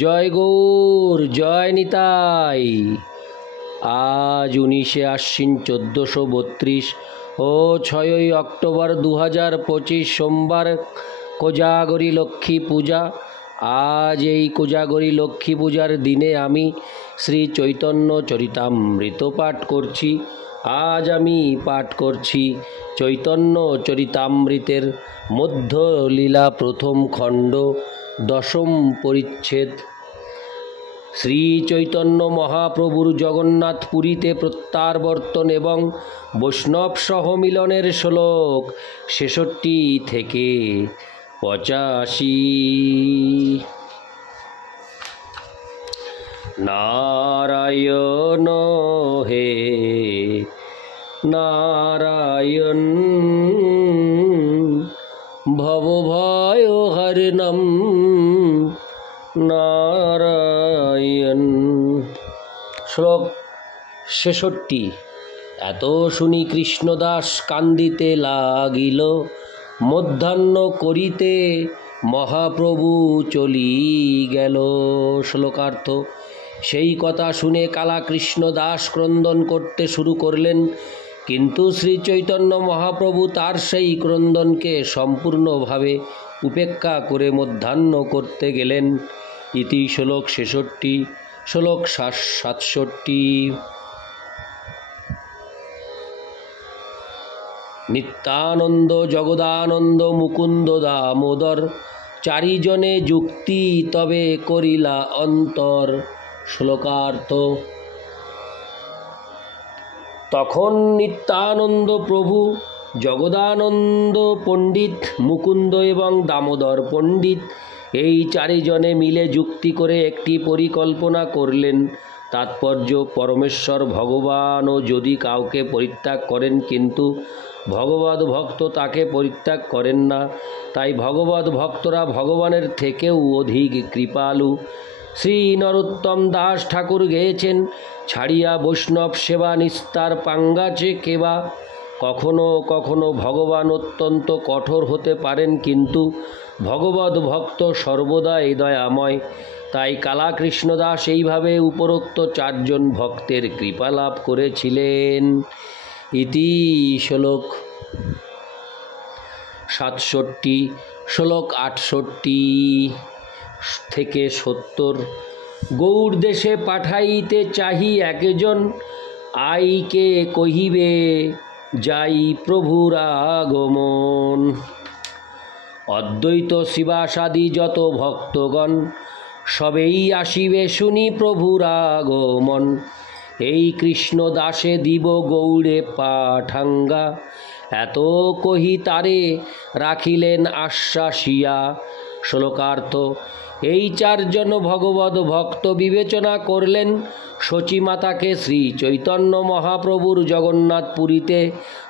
জয় গৌর, জয় নিতাই। আজ 19শে আশ্বিন 1432 ও 6ই অক্টোবর 2025 সোমবার, কোজাগরী লক্ষ্মী পূজা। আজ এই কোজাগরী লক্ষ্মী পূজার দিনে আমি শ্রী চৈতন্য চরিতামৃত পাঠ করছি। আজ আমি পাঠ করছি চৈতন্য চরিতামৃতের মধ্যলীলা প্রথম খণ্ড, দশম পরিচ্ছেদ। শ্রী চৈতন্য মহাপ্রভুর জগন্নাথ পুরীতে প্রত্যাবর্তন এবং বৈষ্ণব সহ মিলনের শ্লোক 66 থেকে 85। নারায়ণ হে নারায়ণ, ভবভয়হরণম নারায়ণ। শ্লোক 66। এত শুনি কৃষ্ণদাস কান্দিতে লাগিল, মধ্যাহ্ন করিতে মহাপ্রভু চলি গেল। শ্লোকার্থ। সেই কথা শুনে কালা কৃষ্ণদাস ক্রন্দন করতে শুরু করলেন, কিন্তু শ্রী চৈতন্য মহাপ্রভু তার সেই ক্রন্দনকে সম্পূর্ণভাবে উপেক্ষা করে মধ্যাহ্ন করতে গেলেন। ইতি শ্লোক 66। শ্লোক 67। নিত্যানন্দ, জগদানন্দ, মুকুন্দ দামোদর, চারিজনে যুক্তি তবে করিলা অন্তর। শ্লোকার্থ। তখন নিত্যানন্দ প্রভু, জগদানন্দ পণ্ডিত, মুকুন্দ এবং দামোদর পণ্ডিত এই চারিজনে মিলে যুক্তি করে একটি পরিকল্পনা করলেন। তাৎপর্য: পরমেশ্বর ভগবানও যদি কাউকে পরিত্যাগ করেন, কিন্তু ভগবদ ভক্ত তাকে পরিত্যাগ করেন না, তাই ভগবদ ভক্তরা ভগবানের থেকেও অধিক কৃপালু। শ্রী নরোত্তম দাস ঠাকুর গেয়েছেন, ছাড়িয়া বৈষ্ণব সেবা নিস্তার পাঙ্গাচে কেবা। কখনো কখনো ভগবান অত্যন্ত কঠোর হতে পারেন, কিন্তু ভগবদ ভক্ত সর্বদাই দয়াময়। তাই কালা কৃষ্ণদাস এইভাবে উপরোক্ত চারজন ভক্তের কৃপা লাভ করেছিলেন। ইতি শ্লোক 67। শ্লোক 68 থেকে 70। গৌড় দেশে পাঠাইতে চাহি একজন, আইকে কহিবে যাই প্রভুর আগমন। অদ্বৈত শিবাসাদি যত ভক্তগণ, সবেই আসিবে শুনি প্রভুর আগমন। এই কৃষ্ণ দাসে দিব গৌড়ে পাঠাঙ্গা, এত কহি তারে রাখিলেন আশ্বাসিয়া। শ্লোকার্থ। এই চারজন ভগবদ ভক্ত বিবেচনা করলেন, শচীমাতাকে শ্রী চৈতন্য মহাপ্রভুর জগন্নাথ পুরীতে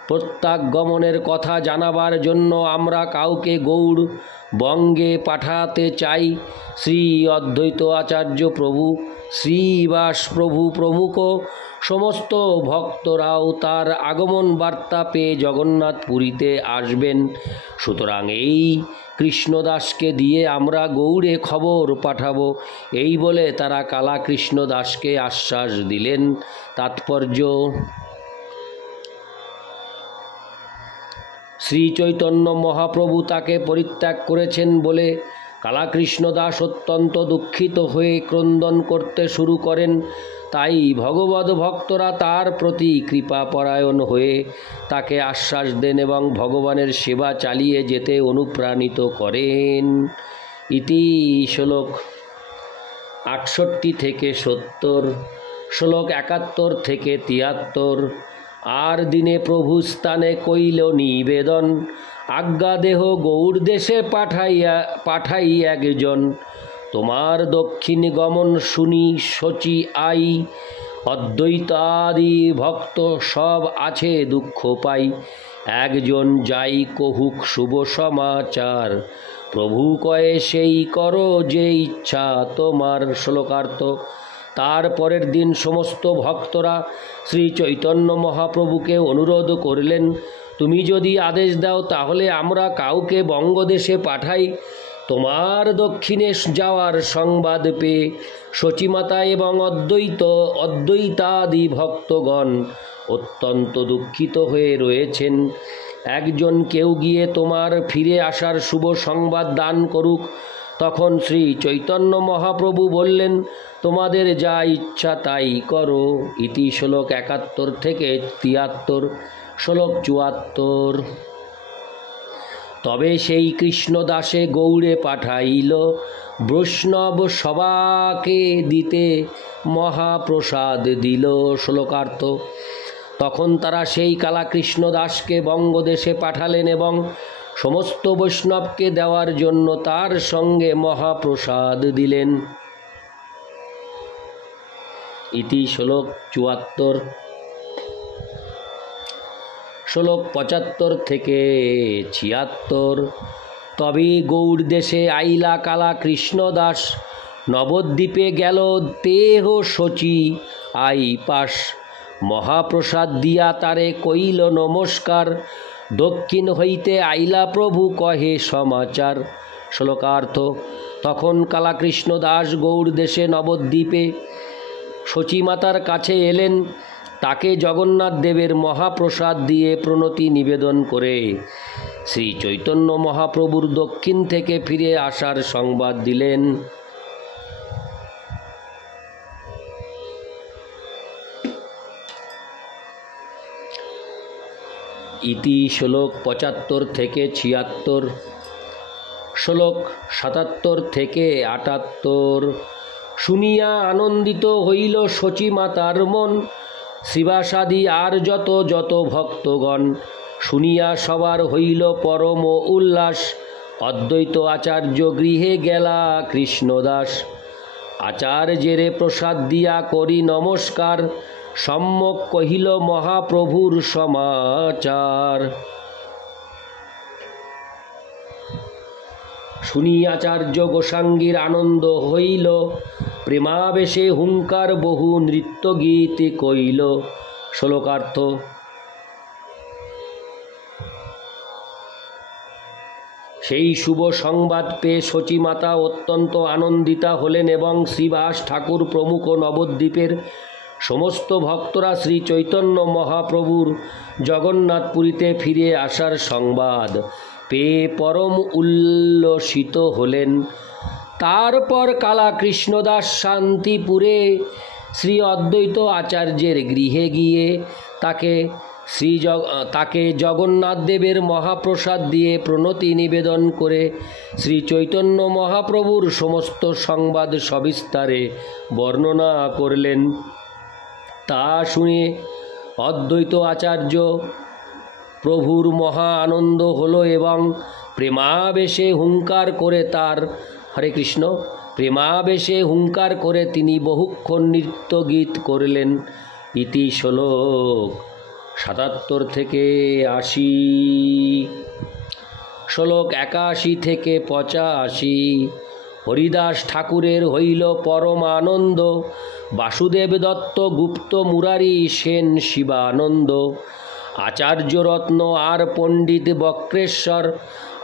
প্রত্যাগমনের কথা জানাবার জন্য আমরা কাউকে গৌড় বঙ্গে পাঠাতে চাই। শ্রী অদ্বৈত আচার্য প্রভু, শ্রীবাস প্রভু প্রমুখ সমস্ত ভক্তরাও তার আগমন বার্তা পেয়ে জগন্নাথ পুরীতে আসবেন। সুতরাং এই কৃষ্ণদাসকে দিয়ে আমরা গৌড়ে খবর পাঠাবো। এই বলে তারা কালা কৃষ্ণদাসকে আশ্বাস দিলেন। তাৎপর্য: শ্রী চৈতন্য মহাপ্রভু তাকে পরিত্যাগ করেছেন বলে কালা কৃষ্ণদাস অত্যন্ত দুঃখিত হয়ে ক্রন্দন করতে শুরু করেন। তাই ভগবদ ভক্তরা তার প্রতি কৃপাপরায়ণ হয়ে তাকে আশ্বাস দেন এবং ভগবানের সেবা চালিয়ে যেতে অনুপ্রাণিত করেন। ইতি শ্লোক 68 থেকে 70। শ্লোক 71 থেকে 73। আর দিনে প্রভু স্থানে কইল নিবেদন, আজ্ঞা দেহ গৌড় দেশে পাঠাই একজন। তোমার দক্ষিণ গমন শুনি শচী আই, অদ্বৈতাদি ভক্ত সব আছে দুঃখ পাই। একজন যাই কহুক শুভ সমাচার, প্রভু কয়ে সেই করো যে ইচ্ছা তোমার। শ্লোকার্থ। তার পরের দিন সমস্ত ভক্তরা শ্রী চৈতন্য মহাপ্রভুকে অনুরোধ করলেন, তুমি যদি আদেশ দাও তাহলে আমরা কাউকে বঙ্গদেশে পাঠাই। তোমার দক্ষিণে যাওয়ার সংবাদ পেয়ে সচিমাতা এবং অদ্বৈতাদি ভক্তগণ অত্যন্ত দুঃখিত হয়ে রয়েছেন। একজন কেউ গিয়ে তোমার ফিরে আসার শুভ সংবাদ দান করুক। তখন শ্রী চৈতন্য মহাপ্রভু বললেন, তোমাদের যা ইচ্ছা তাই করো। ইতি শ্লোক 71 থেকে 73, শ্লোক 74। তবে সেই কৃষ্ণদাসে গৌড়ে পাঠাইল বৈষ্ণব সবাকে দিতে মহাপ্রসাদ দিল। শ্লোকার্থ। তখন তারা সেই কালাকৃষ্ণ দাসকে বঙ্গদেশে পাঠালেন এবং সমস্ত বৈষ্ণবকে দেওয়ার জন্য তার সঙ্গে মহাপ্রসাদ দিলেন। ইতি শ্লোক 74, শ্লোক 75 থেকে 76। তবে গৌড় দেশে আইলা কালা কৃষ্ণ দাস, নবদ্বীপে গেল দেহ শচী আই পাশ। মহাপ্রসাদ দিয়া তারে কইল নমস্কার, দক্ষিণ হইতে আইলা প্রভু কহে সমাচার। শ্লোকার্থ। তখন কালাকৃষ্ণ দাস গৌড় দেশে নবদ্বীপে শচীমাতার কাছে এলেন। তাকে জগন্নাথ দেবের মহাপ্রসাদ দিয়ে প্রণতি নিবেদন করে শ্রী চৈতন্য মহাপ্রভুর দক্ষিণ থেকে ফিরে আসার সংবাদ দিলেন। ইতি শ্লোক 75 থেকে 76, শ্লোক 77 থেকে 78। শুনিয়া আনন্দিত হইল শচীমাতার মন, শ্রীবাসাদি আর যত যত ভক্তগণ। শুনিয়া সবার হইল পরম উল্লাস, অদ্বৈত আচার্য গৃহে গেলা কৃষ্ণদাস। আচার্যেরে প্রসাদ দিয়া করি নমস্কার, সম্যক কহিল মহাপ্রভুর সমাচার। শুনি আচার্য গোসাঙ্গীর আনন্দ হইল, প্রেমাবেশে হুঙ্কার বহু নৃত্য গীত কইল। শ্লোকার্থ। সেই শুভ সংবাদ পেয়ে শচীমাতা অত্যন্ত আনন্দিতা হলেন এবং শ্রীবাস ঠাকুর প্রমুখ নবদ্বীপের সমস্ত ভক্তরা শ্রী চৈতন্য মহাপ্রভুর জগন্নাথপুরীতে ফিরে আসার সংবাদ পেয়ে পরম উল্লসিত হলেন। তারপর কালা কৃষ্ণদাস শান্তিপুরে শ্রী অদ্বৈত আচার্যের গৃহে গিয়ে তাকে জগন্নাথ দেবের মহাপ্রসাদ দিয়ে প্রণতি নিবেদন করে শ্রী চৈতন্য মহাপ্রভুর সমস্ত সংবাদ সবিস্তারে বর্ণনা করলেন। তা শুনে অদ্বৈত আচার্য প্রভুর মহা আনন্দ হলো এবং প্রেমাবেশে হুঙ্কার করে প্রেমাবেশে হুঙ্কার করে তিনি বহুক্ষণ নৃত্য গীত করলেন। ইতি শ্লোক 77 থেকে 80, শ্লোক 81 থেকে 85। হরিদাস ঠাকুরের হইল পরম আনন্দ, বাসুদেব দত্ত গুপ্ত মুরারি সেন শিবানন্দ। আচার্য রত্ন আর পণ্ডিত বক্রেশ্বর,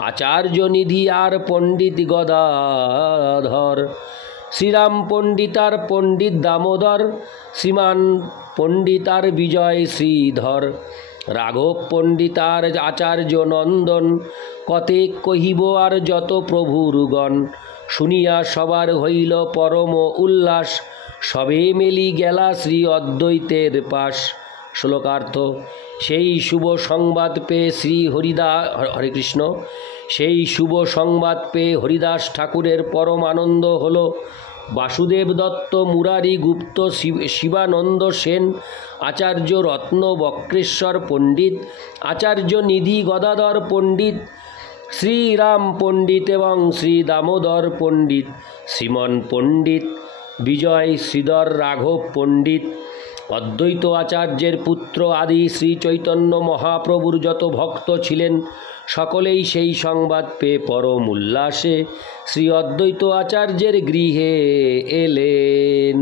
আচার্য নিধি আর পণ্ডিত গদাধর। শ্রীরাম পণ্ডিতার পণ্ডিত দামোদর, শ্রীমান পণ্ডিতার বিজয় শ্রীধর। রাঘব পণ্ডিতার আচার্য নন্দন, কতেক কহিব আর যত প্রভুরগণ। শুনিয়া সবার হইল পরম উল্লাস, সবে মেলি গেলা শ্রী অদ্বৈতের পাশ। শ্লোকার্থ। সেই শুভ সংবাদ পেয়ে সেই শুভ সংবাদ পেয়ে হরিদাস ঠাকুরের পরম আনন্দ হল। বাসুদেব দত্ত মুরারি গুপ্ত শিবানন্দ সেন, আচার্য রত্ন বক্রেশ্বর পণ্ডিত, আচার্য নিধি গদাধর পণ্ডিত, শ্রীরাম পণ্ডিত এবং শ্রী দামোদর পণ্ডিত, শ্রীমন পণ্ডিত বিজয় শ্রীধর, রাঘব পণ্ডিত, অদ্বৈত আচার্যের পুত্র আদি শ্রী চৈতন্য মহাপ্রভুর যত ভক্ত ছিলেন সকলেই সেই সংবাদ পেয়ে পরম উল্লাসে শ্রী অদ্বৈত আচার্যের গৃহে এলেন।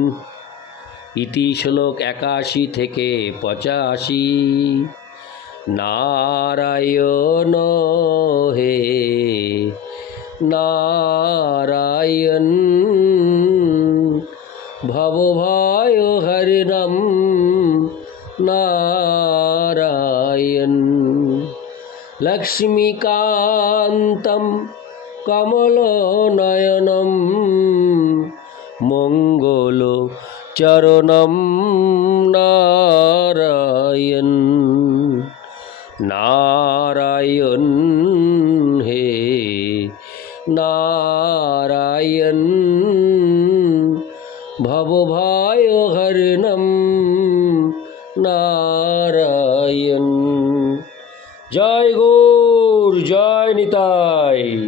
ইতি শ্লোক 81 থেকে 85। নারায়ণ হে नारायण भवभय हरिणं नारायण लक्ष्मीकान्तं कमलनयनं मंगलचरणं नारायण नारायण हे नारायण भवभय हरिणं नारायण। जय गौर जय निताई।